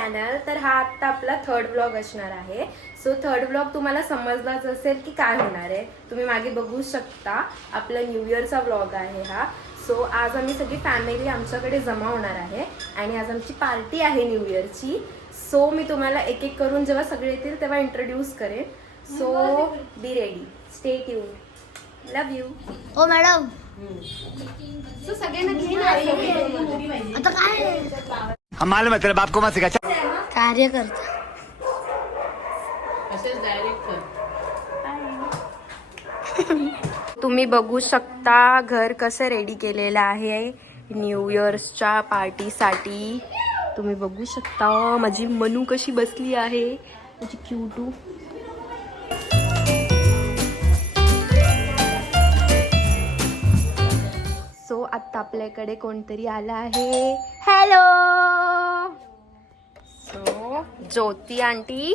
Channel. तर हा आत्ता आपला थर्ड व्लॉग असणार आहे. सो थर्ड व्लॉग तुम्हाला समजलाच असेल की काय होणार आहे. तुम्ही मागे बघू शकता आपला न्यू इयरचा व्लॉग आहे हा. सो आज आम्ही सगळी फॅमिली आमच्याकडे जमा होणार आहे आणि आज आमची पार्टी आहे न्यू इयरची. सो मी तुम्हाला एक एक करून जेव्हा सगळे येतील तेव्हा इंट्रोड्यूस करेन. So be ready, stay tune, love you. Oh madam, so सगळ्यांना घेऊन आता काय हम मालूम है तेरे बाप को मत सिखा. कार्य करता तुम्ही बघू शकता घर कसं रेडी केलेलं आहे न्यू इयर्सच्या पार्टीसाठी. तुम्ही बघू शकता माझी मनू कशी बसली आहे, माझी क्यूटू. सो आता आपल्याकडे कोणतरी आलं आहे. हॅलो. सो ज्योती आंटी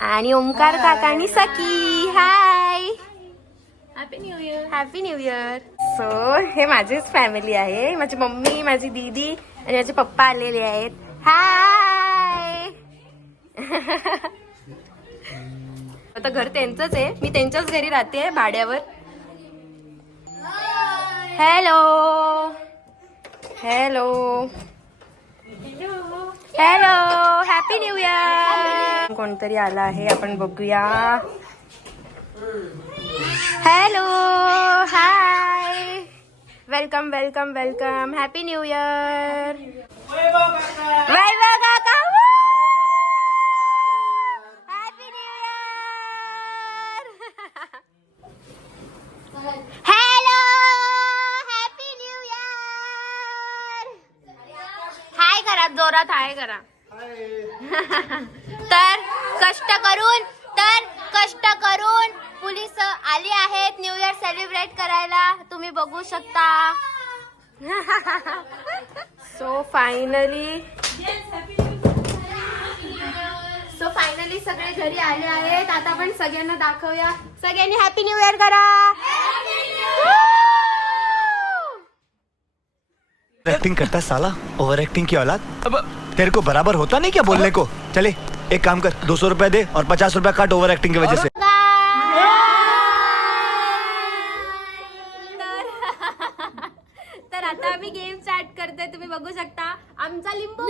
आणि ओमकार काका आणि Sakhi. Hi, happy new year. Happy new year. So हे माझीच फॅमिली आहे. माझी मम्मी, माझी दीदी आणि माझे पप्पा आलेले आहेत. हाय. आता घर त्यांचंच आहे, मी त्यांच्याच घरी राहते भाड्यावर. Hello hello hello, happy new year. कोणतरी आला आहे, आपण बघूया. Hello, hi, welcome welcome welcome, happy new year. Vaibhav काका, happy new year. Hello, happy new year. Hi करा, जोरात हाय करा. तर कष्ट करून पोलीस आली आहेत न्यू इयर सेलिब्रेट करायला, तुम्ही बघू शकता. सो फायनली सगळे घरी आले आहेत. आता आपण सगळ्यांना दाखवूया. सगळ्यांनी हॅपी न्यू इयर करा. एक्टिंग करता है साला, ओवर एक्टिंग की औलाद. अब तेरे को बराबर होता नहीं क्या बोलने को. चले एक काम कर, 200 रुपया दे और 50 रुपया काट ओवर एक्टिंग की वजह से. तर आता आम्ही गेम स्टार्ट करतोय. तुम्ही बघू शकता आमचा लिंबू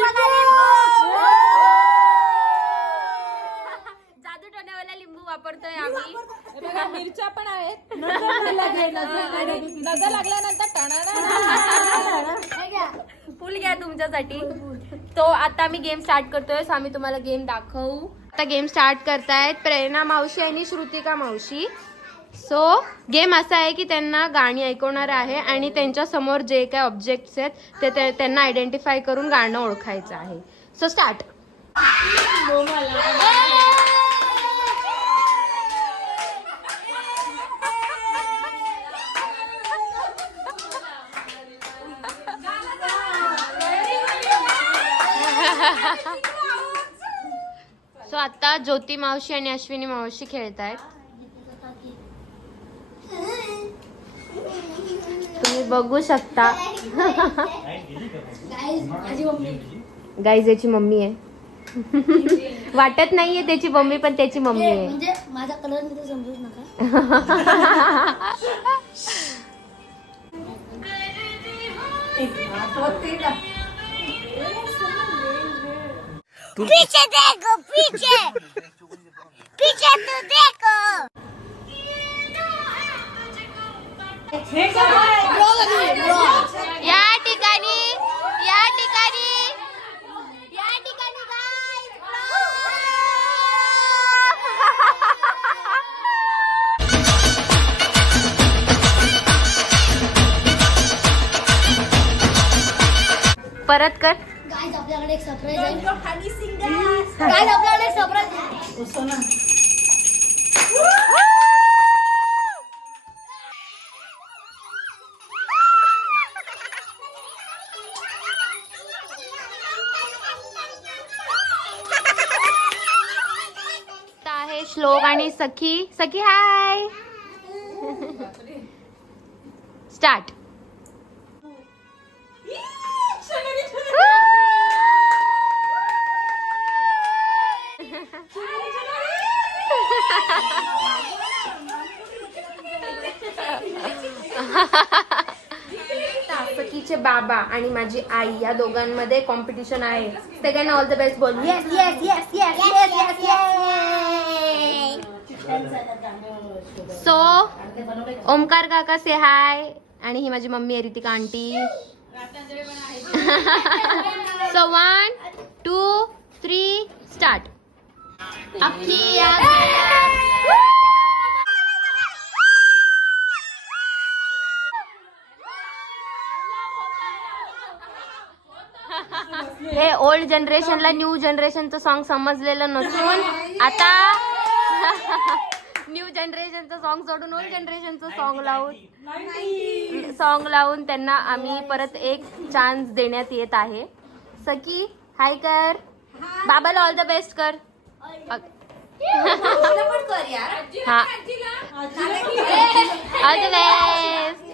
जादू टोण्यावाला लिंबू वापरतोय आम्ही. मिरच्या पण आहेत. नजर लागल्यानंतर फुल घ्या तुमच्यासाठी. तो आता आम्ही गेम स्टार्ट करतोय. सो आम्ही तुम्हाला गेम दाखवू. आता गेम स्टार्ट करतायत प्रेरणा मावशी आणि श्रुतिका मावशी. सो गेम असा आहे की त्यांना गाणी ऐकवणार आहे आणि त्यांच्या समोर जे काय ऑब्जेक्ट्स आहेत ते त्यांना आयडेंटिफाय करून गाणं ओळखायचं आहे. So start. सो आता ज्योती मावशी आणि अश्विनी मावशी खेळतायत. तुम्ही बघू शकता. गाईज याची मम्मी आहे. वाटत नाहीये त्याची मम्मी, पण त्याची मम्मी आहे. म्हणजे माझा कलर मी समजूच नका. पीछे देखो, पीछे पीछे तो देखो. या ठिकाणी परत कर. गाइस आपल्याकडे एक सरप्राईज आहे. गाइस आपल्याकडे एक सरप्राईज आहे. आहे श्लोक आणि सखी. सखी हाय. स्टार्ट. सखीचे बाबा आणि माझी आई या दोघांमध्ये कॉम्पिटिशन आहे. सगळ्यांना ऑल द बेस्ट बोल. Yes yes yes yes yes yes yes. So Omkar काका से हाय. आणि ही माझी मम्मी आहे रितिका आंटी. So 1 2 3 start. हे ओल्ड जनरेशनला न्यू जनरेशनचं सॉन्ग समजलेलं नसून आता न्यू जनरेशनचं सॉन्ग सोडून ओल्ड जनरेशनचं सॉन्ग लावून त्यांना आम्ही परत एक चान्स देण्यात येत आहे. सखी हाय कर. बाबाला ऑल द बेस्ट कर. हा ऑल द बेस्ट.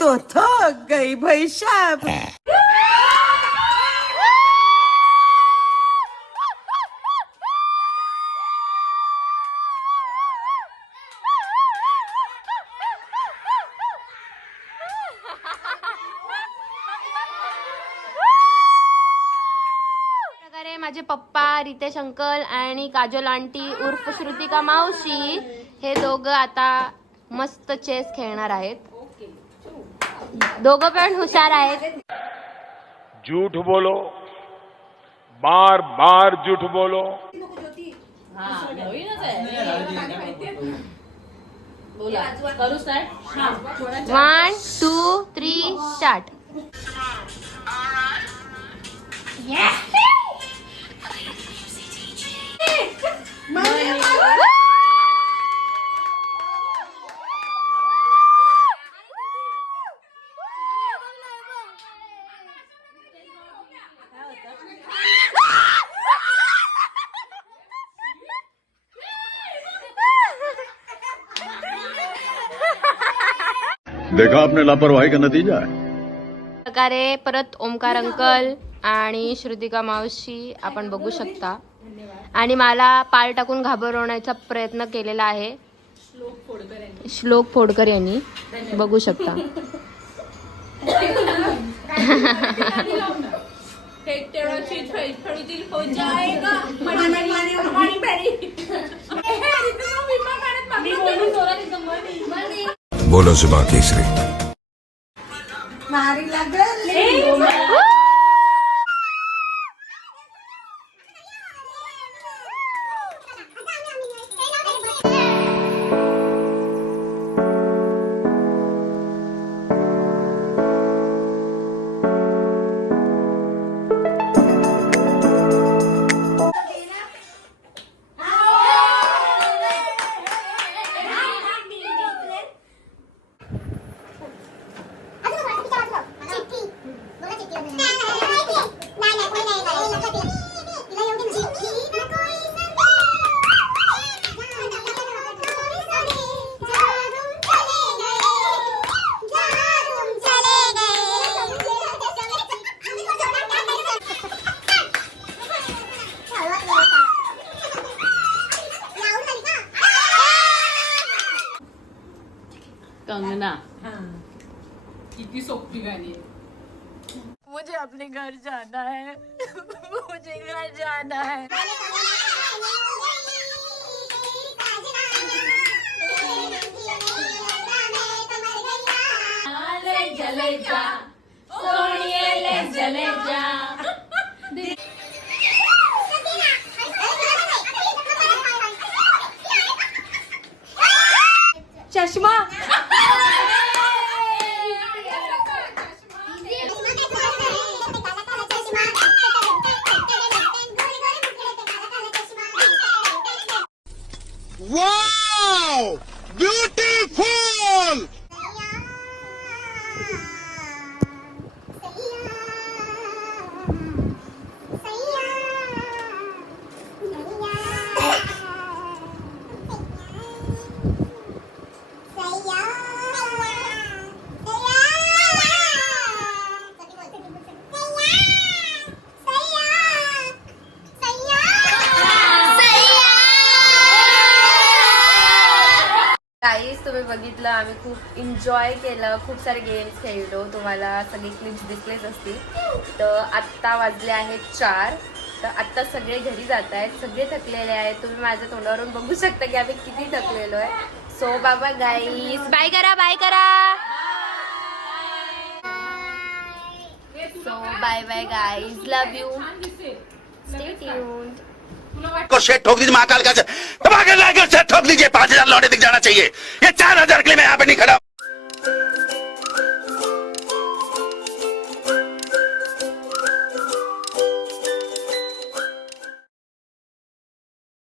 तो थक गई भाई साहब. प्रकारे माझे पप्पा रितेश अंकल आणि काजल आंटी उर्फ श्रुतिका मावशी हे दोघं आता मस्त चेस खेळणार आहेत. दोघं पण हुशार आहेत. झूठ बोलो, बार बार झूठ बोलो. 1 2 3 स्टार्ट. देखा आपने लापरवाही का नतीजा है. प्रकारे परत ओमकार अंकल आणि श्रुतिका मावशी आपण बघू शकता. आणि मला पाय टाकून घाबरवण्याचा प्रयत्न केलेला आहे श्लोक फोडकर यांनी. बघू शकता. बोलो सुबह केसरी. मारी लागली. कंगना किती सोपी गाणी. मुझे अपने घर जाना है. मुझे घर जाना है. जले जा सोनिए ले जले जा. चष्मा. Wow, beautiful. गाईज तुम्ही बघितलं आम्ही खूप एन्जॉय केलं, खूप सारे गेम्स खेळलो, तुम्हाला सगळे क्लिप्स दिसलेच असतील. तर आत्ता वाजले आहेत 4. तर आत्ता सगळे घरी जात आहेत, सगळे थकलेले आहेत. तुम्ही माझ्या तोंडावरून बघू शकता की आम्ही किती थकलेलो आहे. सो बाबा गाईज, बाय करा, बाय करा. So bye bye guys, love you, stay tuned. को शेट ठोक दीजिए महाकाल का से ठोक दीजिए. 5,000 लौटे दिख जाना चाहिए. ये 4,000 के लिए मैं यहाँ पे नहीं खड़ा.